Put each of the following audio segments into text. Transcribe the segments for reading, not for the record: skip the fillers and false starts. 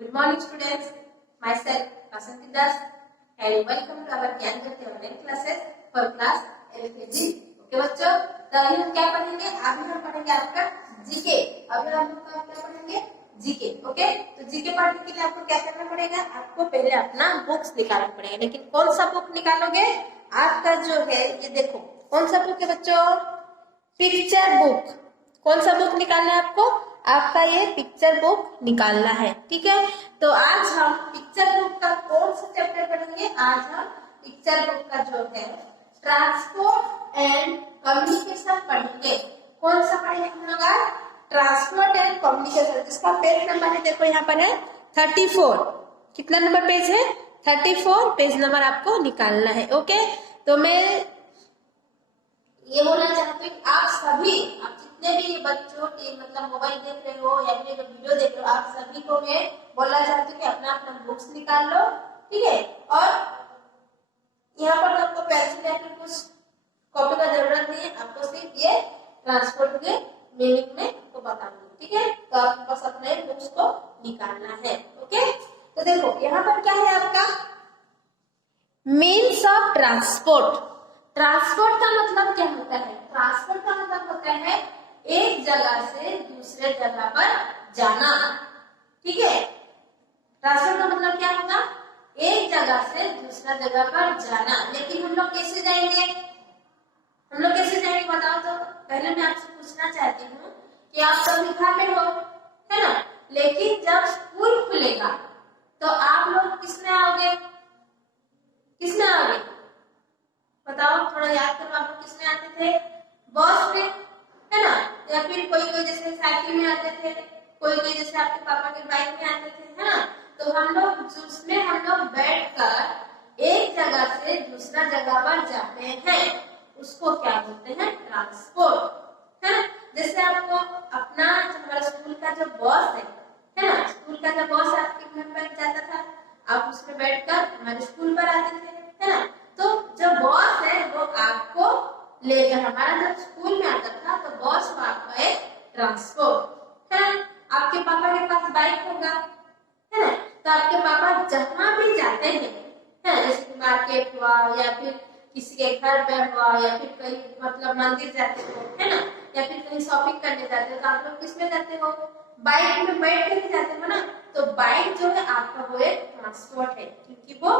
Good morning students, myself Vasanti Das and welcome to our Gyan Jyoti online classes for class LKG. Okay बच्चों, तो अभी हम क्या पढ़ेंगे? अभी हम पढ़ेंगे आपका जीके। अभी हम क्या पढ़ेंगे? जीके। ओके, तो जीके पढ़ने के लिए आपको क्या करना पड़ेगा? आपको पहले अपना बुक्स निकालना पड़ेगा। लेकिन कौन सा बुक निकालोगे? आपका जो है ये देखो, कौन सा बुक है बच्चों? Picture book. कौन सा बुक निकालना है आपको? आपका ये पिक्चर बुक निकालना है। ठीक है, तो आज हम पिक्चर बुक का कौन सा चैप्टर पढ़ेंगे? आज हम पिक्चर बुक का जो है ट्रांसपोर्ट एंड कम्युनिकेशन पढ़ेंगे। कौन सा पढ़ेंगे हम लोग आज? Transport and communication. जिसका पेज नंबर है देखो यहाँ पर है 34। कितना नंबर पेज है? 34 पेज नंबर आपको निकालना है। ओके, तो मैं ये बोलना चाहती हूँ आप सभी, आप जितने भी बच्चों मतलब मोबाइल देख रहे हो या फिर वीडियो देख रहे हो, आप सभी को मैं बोलना चाहती हूँ कि अपना अपना बुक्स निकाल लो। ठीक है, और यहाँ पर आपको पेंसिल या फिर कुछ कॉपी का जरूरत नहीं है। आपको सिर्फ ये ट्रांसपोर्ट के मीनिंग में आपको बताऊंगी। ठीक है, तो आपके पास अपने बुक्स को निकालना है। ओके, तो देखो यहाँ पर क्या है आपका मीन्स ऑफ ट्रांसपोर्ट। ट्रांसपोर्ट का मतलब क्या होता है? ट्रांसपोर्ट का मतलब होता है एक जगह से दूसरे जगह पर जाना। ठीक है, ट्रांसपोर्ट का मतलब क्या होगा? एक जगह से दूसरा जगह पर जाना। लेकिन हम लोग कैसे जाएंगे? हम लोग कैसे जाएंगे बताओ तो? पहले मैं आपसे पूछना चाहती हूँ कि आप सभी घर में हो, है ना? लेकिन जब स्कूल खुलेगा तो आप लोग किसमें आओगे? किसमें आओगे बताओ, थोड़ा याद करो। आप लोग किसमें आते थे? बस में, है ना? या फिर कोई कोई जैसे साइकिल में आते थे, कोई कोई जैसे आपके पापा के बाइक में आते थे, है ना? तो हम लोग उसमें हम लोग बैठकर एक जगह से दूसरा जगह पर जाते हैं, उसको क्या बोलते हैं? ट्रांसपोर्ट, है ना? जैसे आपको अपना जो हमारा स्कूल का जो बस है ना? स्कूल का जो बस आपके घर पर जाता था, आप उसमें बैठकर हमारे स्कूल पर आते थे, है ना? तो जो बॉस है वो आपको लेकर हमारा जब स्कूल में आता था तो बॉस को आपका एक ट्रांसपोर्ट है। आपके पापा के पास बाइक होगा, है ना? तो आपके पापा जहां भी जाते हैं, है जैसे मार्केट हुआ या फिर किसी के घर पे हुआ या फिर कहीं मतलब मंदिर जाते हो, है ना? या फिर कहीं शॉपिंग करने जाते हो, तो आप लोग किसमें जाते हो? बाइक में बैठ कर जाते हो ना? तो बाइक जो है आपका वो एक ट्रांसपोर्ट है, क्योंकि वो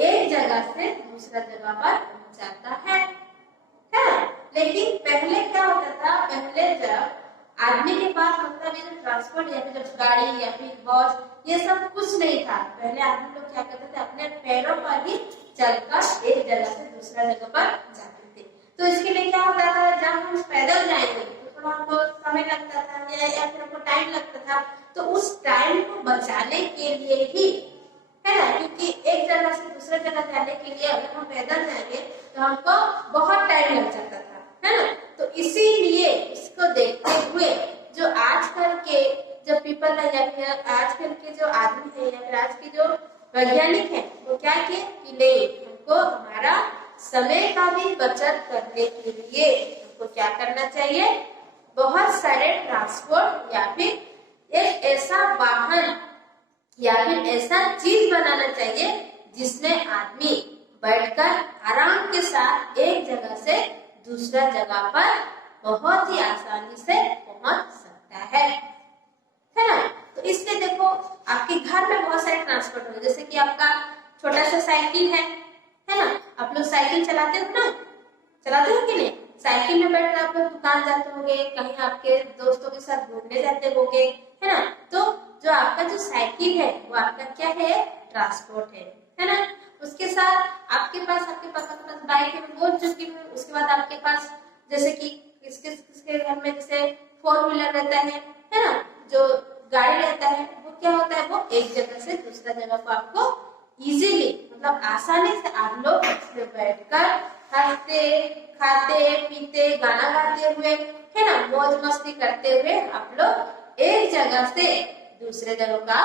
एक जगह से दूसरा जगह पर जाता है। लेकिन पहले क्या होता था? पहले जब आदमी के पास मतलब ये ट्रांसपोर्ट या फिर गाड़ी या फिर बस ये सब कुछ नहीं था। पहले आदमी लोग क्या करते थे? अपने पैरों पर ही चलकर एक जगह से दूसरा जगह पर जाते थे। तो इसके लिए क्या होता था? जब हम पैदल जाएंगे तो थोड़ा हमको समय लगता था या फिर हमको टाइम लगता था। तो उस टाइम को बचाने के लिए ही, है ना, क्योंकि एक जगह से दूसरे जगह जाने के लिए अगर हम पैदल जाएंगे तो हमको बहुत टाइम लग जाता था, है ना? तो इसीलिए इसको देखते हुए जो आजकल के जो पीपल है या फिर आजकल के जो आदमी है या फिर आज के जो वैज्ञानिक है वो क्या किए कि नहीं, हमको हमारा समय का भी बचत करने के लिए हमको क्या करना चाहिए? बहुत सारे ट्रांसपोर्ट या फिर एक ऐसा वाहन या फिर ऐसा चीज बनाना चाहिए जिसमें आदमी बैठकर आराम के साथ एक जगह से दूसरा जगह पर बहुत ही आसानी से पहुंच सकता है ना? तो इसलिए देखो आपके घर में बहुत सारे ट्रांसपोर्ट होंगे, जैसे कि आपका छोटा सा साइकिल है ना? आप लोग साइकिल चलाते हो ना? चलाते हो कि नहीं? साइकिल में बैठकर आप लोग दुकान जाते होंगे, कहीं आपके दोस्तों के साथ घूमने जाते होंगे, है ना? तो जो आपका जो साइकिल है वो आपका क्या है? ट्रांसपोर्ट है ना? उसके साथ आपके पास आपके पापा के पास बाइक है, बोल चुकी हूँ। उसके बाद आपके पास जैसे कि किसके घर में जैसे 4 व्हीलर रहता है ना? जो गाड़ी रहता है वो क्या होता है? वो एक जगह से दूसरा जगह को आपको इजीली मतलब आसानी से आप लोग उसमें बैठकर हंसते खाते पीते गाना गाते हुए, है ना, मौज मस्ती करते हुए आप लोग एक जगह से दूसरे जगह का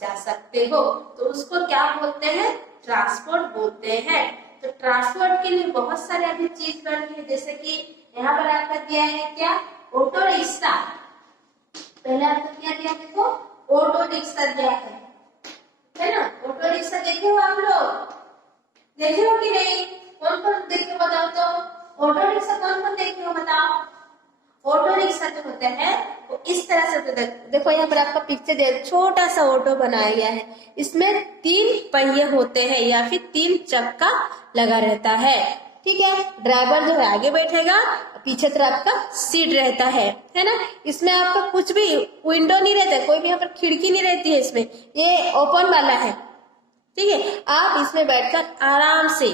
जा सकते हो। तो उसको क्या बोलते हैं? ट्रांसपोर्ट बोलते हैं। तो ट्रांसपोर्ट के लिए बहुत सारे अभी चीज बनी है, जैसे कि यहाँ पर आपका दिया है क्या? Auto rickshaw. पहले आपको क्या दिया? देखो ऑटो रिक्शा दिया है, देखे हो आप लोग? देखे हो कि नहीं? कौन कौन देखे हो बताओ तो? ऑटो रिक्शा कौन कौन देखे हो बताओ? ऑटो रिक्शा जो होते हैं वो इस तरह से होते हैं। देखो यहाँ पर आपका पिक्चर दे, छोटा सा ऑटो बनाया गया है। इसमें 3 पहिए होते हैं या फिर 3 चक्का लगा रहता है। ठीक है, ड्राइवर जो है आगे बैठेगा, पीछे तरफ आपका सीट रहता है ना। इसमें आपका कुछ भी विंडो नहीं रहता है, कोई भी यहाँ पर खिड़की नहीं रहती है इसमें, ये ओपन वाला है। ठीक है, आप इसमें बैठकर आराम से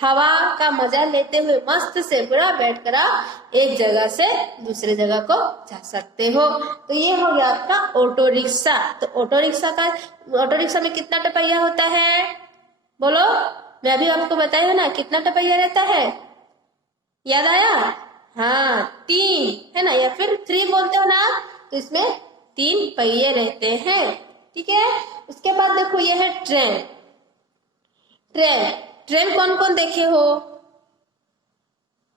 हवा का मजा लेते हुए मस्त से पूरा बैठकर आप एक जगह से दूसरे जगह को जा सकते हो। तो ये हो गया आपका ऑटो रिक्शा। तो ऑटो रिक्शा में कितना टपहिया होता है बोलो? मैं अभी आपको बताया ना कितना टपहिया रहता है, याद आया? हाँ 3 है ना, या फिर 3 बोलते हो ना आप, तो इसमें 3 पहिए रहते हैं। ठीक है, उसके बाद देखो ये है ट्रेन। ट्रेन कौन कौन देखे हो?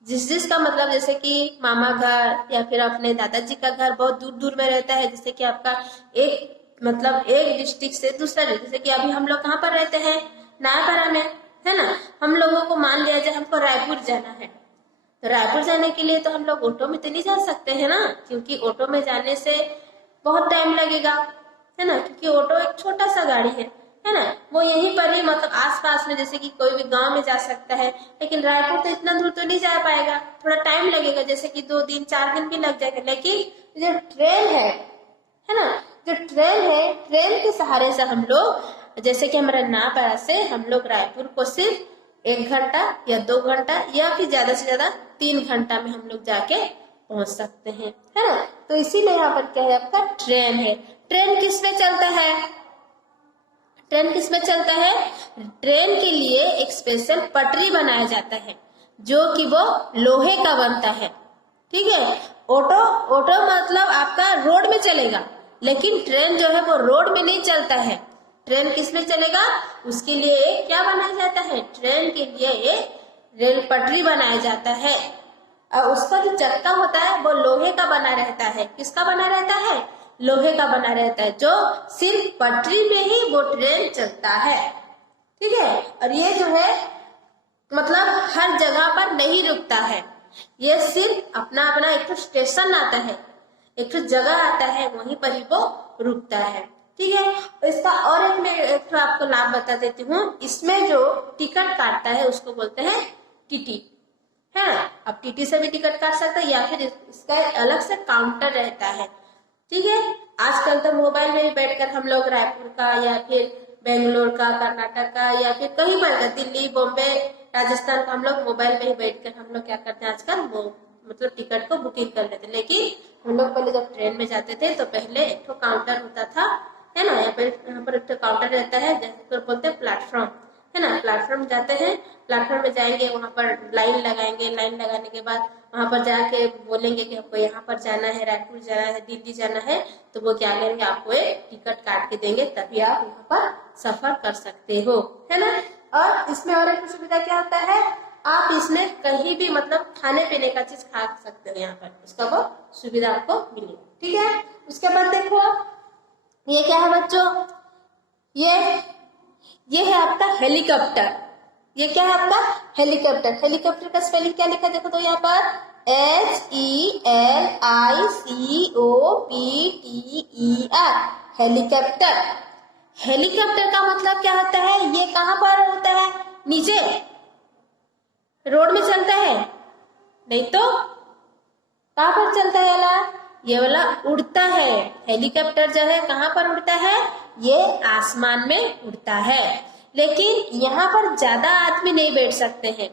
जिसका मतलब जैसे कि मामा घर या फिर अपने दादाजी का घर बहुत दूर दूर में रहता है, जैसे कि आपका एक डिस्ट्रिक्ट से दूसरा, जैसे कि अभी हम लोग कहाँ पर रहते हैं, नयापाड़ा में, है ना। हम लोगों को मान लिया जाए हमको रायपुर जाना है, तो रायपुर जाने के लिए तो हम लोग ऑटो में तो नहीं जा सकते हैं ना, क्योंकि ऑटो में जाने से बहुत टाइम लगेगा, है ना, क्योंकि ऑटो एक छोटा सा गाड़ी है ना। वो यहीं पर ही मतलब आसपास में जैसे कि कोई भी गांव में जा सकता है, लेकिन रायपुर तो इतना दूर तो नहीं जा पाएगा, थोड़ा टाइम लगेगा, जैसे कि 2 दिन 4 दिन भी लग जाएगा। लेकिन जो ट्रेन है ना, जो ट्रेन के सहारे से हम लोग, जैसे कि हमारा नापारा से हम लोग रायपुर को सिर्फ 1 घंटा या 2 घंटा या फिर ज्यादा से ज्यादा 3 घंटा में हम लोग जाके पहुंच सकते हैं, है ना। तो इसीलिए यहाँ पर क्या है, आपका ट्रेन है। ट्रेन किस में चलता है? ट्रेन के लिए एक स्पेशल पटरी बनाया जाता है, जो कि वो लोहे का बनता है। ठीक है, ऑटो मतलब आपका रोड में चलेगा, लेकिन ट्रेन जो है वो रोड में नहीं चलता है। ट्रेन किस में चलेगा? उसके लिए क्या बनाया जाता है? ट्रेन के लिए एक रेल पटरी बनाया जाता है, और उसका जो चक्का होता है वो लोहे का बना रहता है। किसका बना रहता है? लोहे का बना रहता है, जो सिर्फ पटरी में ही वो ट्रेन चलता है। ठीक है, और ये जो है मतलब हर जगह पर नहीं रुकता है, ये सिर्फ अपना अपना एक तो स्टेशन आता है, एक तो जगह आता है, वहीं पर ही वो रुकता है। ठीक है, इसका और एक तो आपको लाभ बता देती हूँ। इसमें जो टिकट काटता है उसको बोलते हैं टीटी, है ना। अब टीटी से भी टिकट काट सकते हैं, या फिर इसका अलग से काउंटर रहता है। ठीक है, आजकल तो मोबाइल में ही बैठकर हम लोग रायपुर का या फिर बेंगलोर का, कर्नाटक का, या फिर कहीं पर का, दिल्ली, बॉम्बे, राजस्थान का, हम लोग मोबाइल में ही बैठकर हम लोग क्या करते हैं आजकल, वो मतलब टिकट को बुकिंग कर लेते। लेकिन हम लोग पहले जब ट्रेन में जाते थे तो पहले एक तो काउंटर होता था, है ना। यहाँ पर एक तो काउंटर रहता है, जैसे बोलते हैं प्लेटफॉर्म, है ना। प्लेटफॉर्म जाते हैं, प्लेटफॉर्म में जाएंगे, वहां पर लाइन लगाएंगे, लाइन लगाने के बाद वहां पर जाके बोलेंगे कि आपको यहाँ पर जाना है, रायपुर जाना है, दिल्ली जाना है, तो वो क्या करेंगे, आपको एक टिकट काट के देंगे, तभी आप यहाँ पर सफर कर सकते हो, है ना। और इसमें और एक सुविधा क्या होता है, आप इसमें कहीं भी मतलब खाने पीने का चीज खा सकते हो, यहाँ पर उसका वो सुविधा आपको मिलेगी। ठीक है, उसके बाद देखो ये क्या है बच्चों, ये है आपका हेलीकॉप्टर। ये क्या है आपका हेलीकॉप्टर। हेलीकॉप्टर का स्पेलिंग क्या लिखा देखो तो यहाँ पर HELICOPTER, हेलीकॉप्टर। हेलीकॉप्टर का मतलब क्या होता है, ये कहाँ पर होता है, नीचे रोड में चलता है, नहीं तो कहाँ पर चलता है वाला, ये वाला उड़ता है। हेलीकॉप्टर जो है कहाँ पर उड़ता है, ये आसमान में उड़ता है, लेकिन यहाँ पर ज्यादा आदमी नहीं बैठ सकते हैं।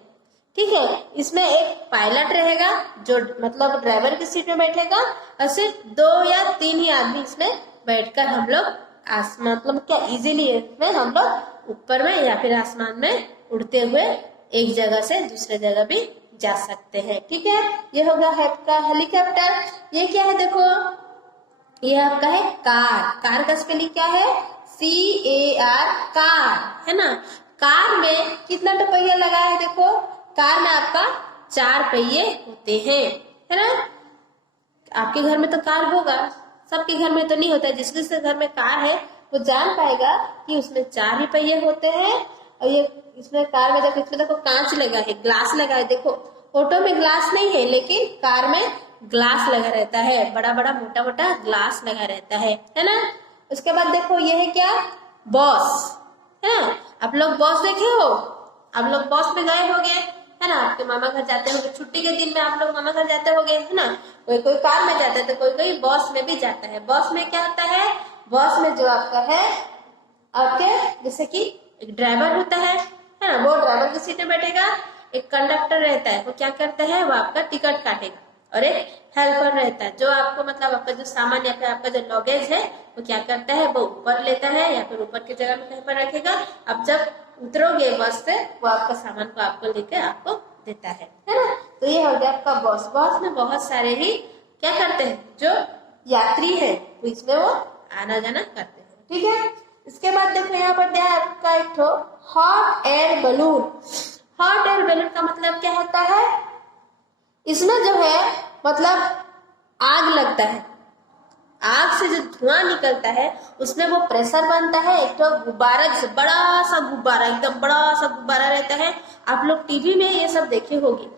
ठीक है, इसमें एक पायलट रहेगा जो मतलब ड्राइवर की सीट में बैठेगा, और सिर्फ 2 या 3 ही आदमी इसमें बैठकर हम लोग आसमान मतलब क्या इजीली इसमें हम लोग ऊपर में या फिर आसमान में उड़ते हुए एक जगह से दूसरे जगह भी जा सकते हैं। ठीक है, ये होगा आपका हेलीकॉप्टर। ये क्या है देखो, ये आपका है कार। कार का स्पेलिंग क्या है, CAR, कार, है ना। कार में कितना पहिया लगा है देखो, कार में आपका 4 पहिए होते हैं, है ना। आपके घर में तो कार होगा, सबके घर में तो नहीं होता है, जिसके घर में कार है वो जान पाएगा कि उसमें 4 ही पहिए होते हैं। और ये इसमें कार में देखो, इसमें देखो कांच लगा है, ग्लास लगा है। देखो ऑटो में ग्लास नहीं है, लेकिन कार में ग्लास लगा रहता है, बड़ा बड़ा मोटा मोटा ग्लास लगा रहता है ना। उसके बाद देखो ये है क्या, बॉस है ना। आप लोग बॉस देखे हो, आप लोग बॉस में गए होंगे है ना। आपके मामा घर जाते होंगे, छुट्टी के दिन में आप लोग मामा घर जाते होंगे है ना। कोई कोई कार में जाता है तो कोई कोई बॉस में भी जाता है। बॉस में क्या होता है, बॉस में जो आपका है, आपके जैसे कि एक ड्राइवर होता है ना, वो ड्राइवर की सीट में बैठेगा। एक कंडक्टर रहता है, वो क्या करता है, वो आपका टिकट काटेगा। और एक हेल्पर रहता है, जो आपको मतलब आपका जो सामान या फिर आपका जो लगेज है वो क्या करता है, वो ऊपर लेता है या फिर ऊपर की जगह में कहीं पर रखेगा। अब जब उतरोगे बस से, वो आपका सामान को आपको लेके आपको देता है ना। तो ये हो गया आपका बॉस। बॉस में बहुत सारे ही क्या करते हैं, जो यात्री है वो इसमें वो आना जाना करते हैं, ठीक है। इसके बाद देखो यहाँ पर दिया है आपका एक ठो hot air balloon. Hot air balloon का मतलब क्या होता है, इसमें जो है मतलब आग लगता है, आग से जो धुआं निकलता है उसमें वो प्रेशर बनता है। एक तो गुब्बारा, जैसे बड़ा सा गुब्बारा, एकदम बड़ा सा गुब्बारा रहता है। आप लोग टीवी में ये सब देखे होंगे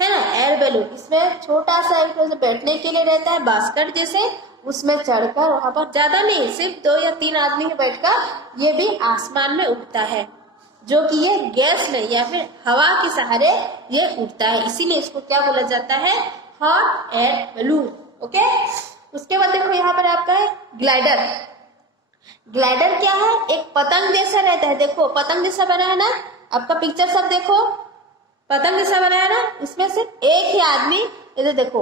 है ना, एयर बैलून। इसमें छोटा सा एक तो बैठने के लिए रहता है, बास्केट जैसे, उसमें चढ़कर वहां पर ज्यादा नहीं, सिर्फ 2 या 3 आदमी बैठकर ये भी आसमान में उड़ता है, जो कि ये गैस में या फिर हवा के सहारे ये उड़ता है। इसीलिए इसको क्या बोला जाता है, हॉट एयर बलून। ओके। उसके बाद देखो यहाँ पर आपका है ग्लाइडर। ग्लाइडर क्या है, एक पतंग जैसा रहता है। देखो पतंग जैसा बना है ना, आपका पिक्चर सब देखो, पतंग जैसा बना है ना। उसमें सिर्फ एक ही आदमी, इधर देखो,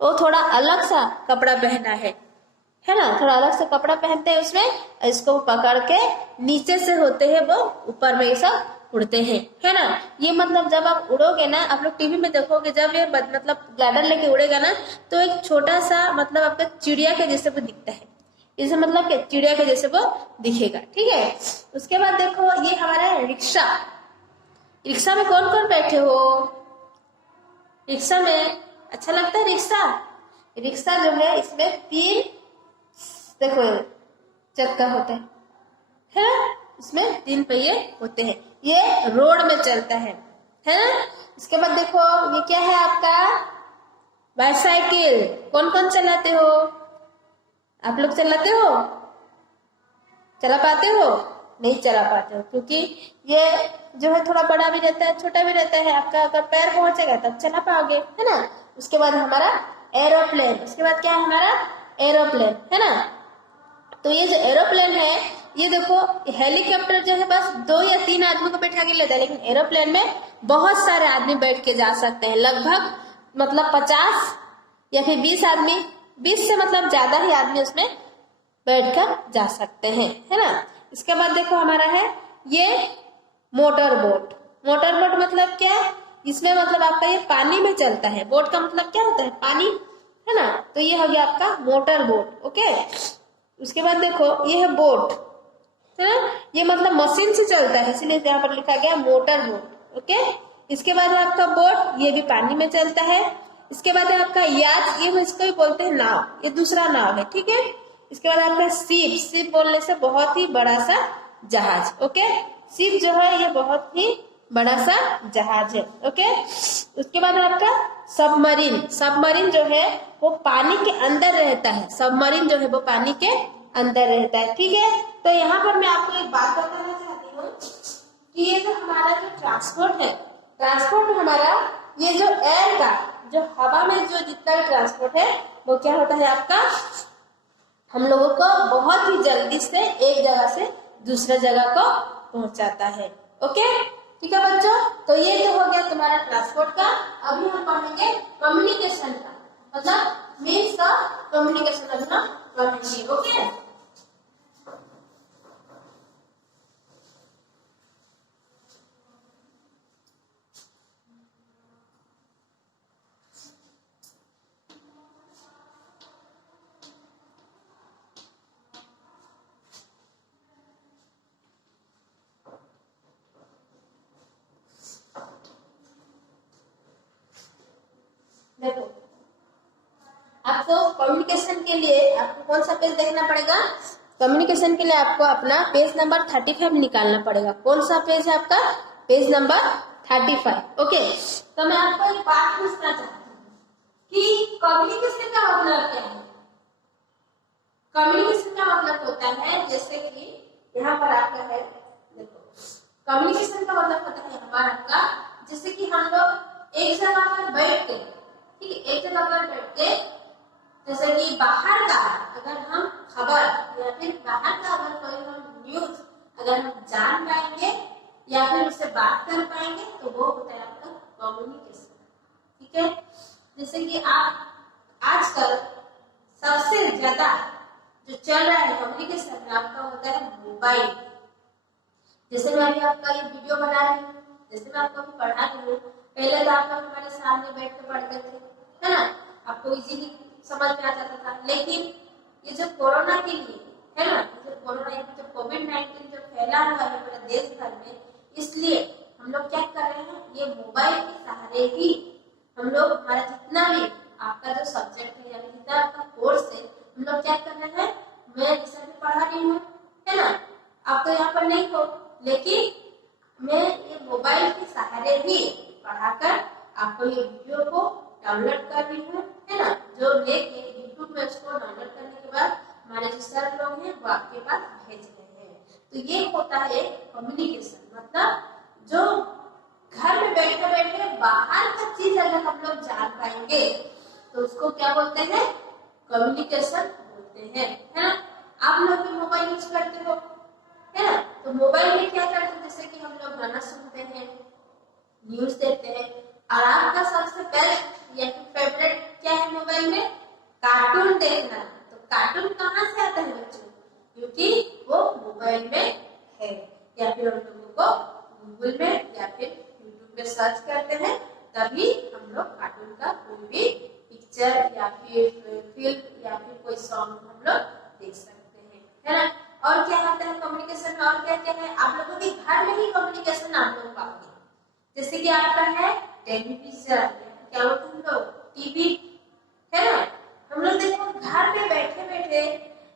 वो थोड़ा अलग सा कपड़ा पहना है ना, थोड़ा अलग सा कपड़ा पहनते हैं उसमें। इसको पकड़ के नीचे से होते हैं वो ऊपर में ये सब उड़ते हैं है ना। ये मतलब जब आप उड़ोगे ना, आप लोग टीवी में देखोगे, जब ये मतलब ग्लाइडर लेके उड़ेगा ना, तो एक छोटा सा मतलब आपका चिड़िया के जैसे वो दिखता है। इसे मतलब कि चिड़िया के जैसे वो दिखेगा, ठीक है। उसके बाद देखो ये हमारा रिक्शा। रिक्शा में कौन कौन बैठे हो, रिक्शा में अच्छा लगता है रिक्शा। रिक्शा जो है इसमें 3 देखो चक्का होता है ना, इसमें 3 पहिए होते हैं। ये रोड में चलता है ना। इसके बाद देखो ये क्या है आपका, बाइसाइकिल। कौन कौन चलाते हो, आप लोग चलाते हो, चला पाते हो, नहीं चला पाते हो, क्योंकि ये जो है थोड़ा बड़ा भी रहता है, छोटा भी रहता है। आपका अगर पैर पहुंचेगा तब चला पाओगे है ना। उसके बाद हमारा एरोप्लेन। उसके बाद क्या है हमारा एरोप्लेन है ना। तो ये जो एरोप्लेन है, ये देखो हेलीकॉप्टर जो है बस 2 या 3 आदमी को बैठा के लेता है, लेकिन एरोप्लेन में बहुत सारे आदमी बैठ के जा सकते हैं। लगभग मतलब 50 या फिर 20 आदमी, 20 से मतलब ज्यादा ही आदमी उसमें बैठकर जा सकते हैं है ना। इसके बाद देखो हमारा है ये मोटर बोट। मोटर बोट मतलब क्या, इसमें मतलब आपका ये पानी में चलता है। बोट का मतलब क्या होता है, पानी है ना। तो ये हो गया आपका मोटर बोट। ओके। उसके बाद देखो ये है बोट है ना, ये मतलब मशीन से चलता है, इसलिए यहाँ पर लिखा गया मोटर बोट। ओके। इसके बाद आपका बोट, ये भी पानी में चलता है। इसके बाद आपका याच, ये इसको ही बोलते हैं नाव, ये दूसरा नाव है, ठीक है। इसके बाद आपका शिप। शिप बोलने से बहुत ही बड़ा सा जहाज। ओके। शिप जो है ये बहुत ही बड़ा सा जहाज है। ओके। उसके बाद आपका सबमरीन। सबमरीन जो है वो पानी के अंदर रहता है। सबमरीन जो है वो पानी के अंदर रहता है, ठीक है। तो यहाँ पर मैं आपको एक बात बताना चाहती हूँ कि ये जो हमारा जो ट्रांसपोर्ट है, ट्रांसपोर्ट हमारा ये जो एयर का, जो हवा में जो जितना भी ट्रांसपोर्ट है, वो क्या होता है आपका, हम लोगों को बहुत ही जल्दी से एक जगह से दूसरे जगह को पहुंचाता है। ओके, ठीक है बच्चों। तो ये जो हो गया तुम्हारा ट्रांसपोर्ट का। अभी हम पढ़ेंगे कम्युनिकेशन का, मतलब मीन्स का कम्युनिकेशन करना पढ़ेंगे। ओके। देखो आपको कम्युनिकेशन के लिए आपको कौन सा पेज देखना पड़ेगा, कम्युनिकेशन के लिए आपको अपना पेज नंबर 35 निकालना पड़ेगा। कौन सा पेज है आपका? Page number 35। ओके, तो मैं आपको एक बात पूछना चाहती हूँ कि कम्युनिकेशन का मतलब क्या है? कम्युनिकेशन का मतलब होता है, जैसे कि यहाँ पर आपका है, देखो कम्युनिकेशन का मतलब होता है यहाँ पर आपका, जैसे कि हम लोग एक जगह पर बैठ के, ठीक है, एक जगह पर बैठ के, जैसे कि बाहर का अगर हम खबर या फिर बाहर का अगर कोई हम न्यूज अगर हम जान पाएंगे या फिर उससे बात कर पाएंगे तो वो होता है आपका कम्युनिकेशन। ठीक है, जैसे कि आप आजकल सबसे ज्यादा जो चल रहा है कम्युनिकेशन में आपका होता है मोबाइल। जैसे मैं अभी आपका ये वीडियो बना रही हूँ, जैसे मैं आपको पढ़ा रही हूँ, पहले तो आप लोग हमारे सामने बैठ के पढ़ते थे, है ना, आपको इजीली समझ में आ जाता था। लेकिन ये जो कोरोना के लिए है ना, जो कोरोना जो कोविड-19 जो फैला हुआ है पूरे देश भर में, इसलिए हम लोग क्या कर रहे हैं, ये मोबाइल के सहारे ही हम लोग हमारा जितना भी आपका जो सब्जेक्ट है या जितना आपका कोर्स है हम लोग क्या कर रहे हैं, मैं जैसे भी पढ़ा रही हूँ, है ना, आप तो यहाँ पर नहीं हो, लेकिन मैं ये मोबाइल के सहारे ही पढ़ाकर आपको ये वीडियो को डाउनलोड कर रही हूँ, है ना, जो लेके यूट्यूब में उसको डाउनलोड करने के बाद हमारे जो सर लोग हैं वो आपके पास भेज रहे हैं। तो ये होता है कम्युनिकेशन, मतलब जो घर में बैठे बैठे बाहर का चीज अगर हम लोग जान पाएंगे तो उसको क्या बोलते हैं, कम्युनिकेशन बोलते हैं, है ना। आप लोग भी मोबाइल यूज करते हो, है ना, तो मोबाइल में क्या करते हैं, जैसे कि हम लोग गाना सुनते हैं, न्यूज देखते हैं, और आपका सबसे बेस्ट या फिर फेवरेट क्या है मोबाइल में, कार्टून देखना। तो कार्टून कहाँ से आता है बच्चों, क्योंकि वो मोबाइल में है, या फिर हम लोगों को गूगल में या फिर यूट्यूब पे सर्च करते हैं, तभी हम लोग कार्टून का कोई भी पिक्चर या फिर फिल्म या फिर कोई सॉन्ग हम लोग देख सकते हैं, है ना। और क्या होता है कम्युनिकेशन में, और क्या क्या है, आप लोगों के घर में ही कम्युनिकेशन आप लोग पाओगे। जैसे कि आपका है टेलीविजन, क्या होता है हम लोग टीवी, है ना, हम लोग देखो घर में बैठे बैठे,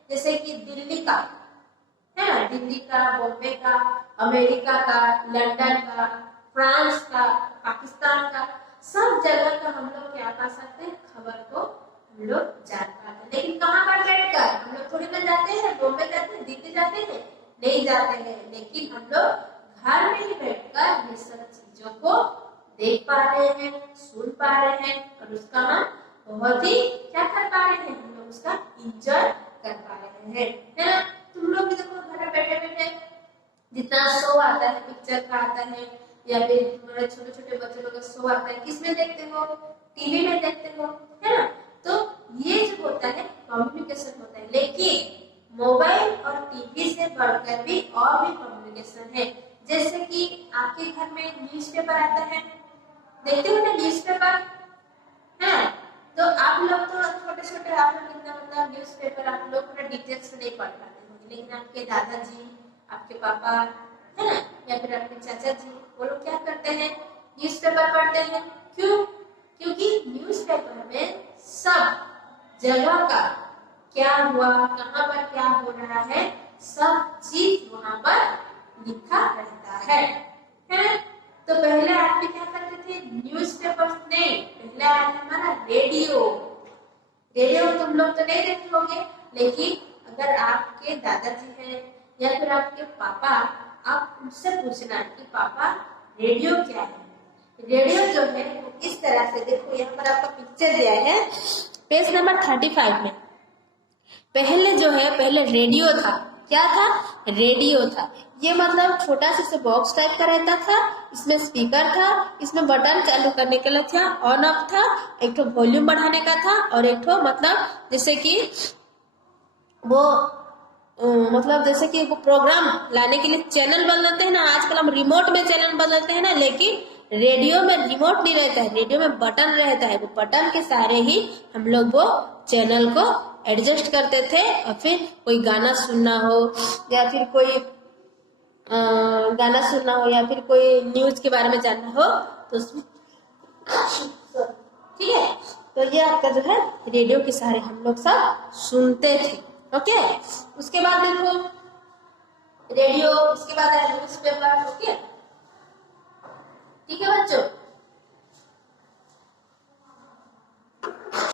जैसे कि दिल्ली का, है ना, दिल्ली का, बॉम्बे का, अमेरिका का, लंदन का, फ्रांस का, पाकिस्तान का, सब जगह का हम लोग क्या पा सकते हैं, खबर को हम लोग जान पाते हैं। लेकिन कहाँ पर बैठकर, हम लोग थोड़ी ना जाते हैं, बॉम्बे जाते हैं, दिल्ली जाते हैं, नहीं जाते हैं, लेकिन हम लोग घर में ही बैठकर ये सब चीजों को देख पा रहे हैं, सुन पा रहे हैं, और उसका हम बहुत ही क्या कर पा रहे हैं, हम लोग उसका एंजॉय कर पा रहे हैं, है ना। तुम लोग भी देखो घर में बैठे बैठे जितना शो आता है, पिक्चर का आता है, या फिर तुम्हारे छोटे छोटे बच्चों लोग का शो आता है, किसमें देखते हो, टीवी में देखते हो, है ना। तो ये जो होता है कम्युनिकेशन होता है, लेकिन मोबाइल और टीवी से बढ़कर भी और भी कम्युनिकेशन है। जैसे कि आपके घर में न्यूज़पेपर आता है, देखते हो ना न्यूज़पेपर, है, तो आप लोग तो छोटे छोटे, आप लोग कितना मतलब न्यूज़पेपर आप लोग पूरा डिटेल से नहीं पढ़ पाते होंगे, लेकिन आपके दादाजी, आपके पापा, है ना, या फिर आपके चाचा जी, वो लोग क्या करते हैं, न्यूज़पेपर पढ़ते हैं। क्यों? क्योंकि न्यूज़पेपर में सब जगह का क्या हुआ, कहाँ पर क्या हो रहा है, सब चीज वहां पर लिखा रहता है। तो पहले आदमी क्या करते थे, न्यूज़पेपर नहीं, पहले आया हमारा रेडियो। रेडियो तुम लोग तो नहीं देखे होंगे, लेकिन अगर आपके दादाजी हैं या फिर आपके पापा, आप उनसे पूछना कि पापा रेडियो क्या है। रेडियो जो है वो इस तरह से, देखो यहाँ पर आपका पिक्चर दिया है पेज नंबर 35 में। पहले जो है, पहले रेडियो था, क्या था, रेडियो था। ये मतलब छोटा सा बॉक्स टाइप का रहता था, इसमें स्पीकर था, इसमें बटन चालू करने के लिए था, ऑन ऑफ था, एक तो वॉल्यूम बढ़ाने का था, और एक तो मतलब जैसे कि वो मतलब जैसे कि वो प्रोग्राम लाने के लिए चैनल बदलते हैं ना, आजकल हम रिमोट में चैनल बदलते हैं ना, लेकिन रेडियो में रिमोट नहीं रहता है, रेडियो में बटन रहता है, वो बटन के सहारे ही हम लोग वो चैनल को एडजस्ट करते थे। और फिर कोई गाना सुनना हो या फिर कोई गाना सुनना हो या फिर कोई न्यूज के बारे में जानना हो तो ठीक है, तो ये आपका जो है रेडियो के सहारे हम लोग सब सुनते थे। ओके, उसके बाद देखो रेडियो, उसके बाद है न्यूज़पेपर, ओके।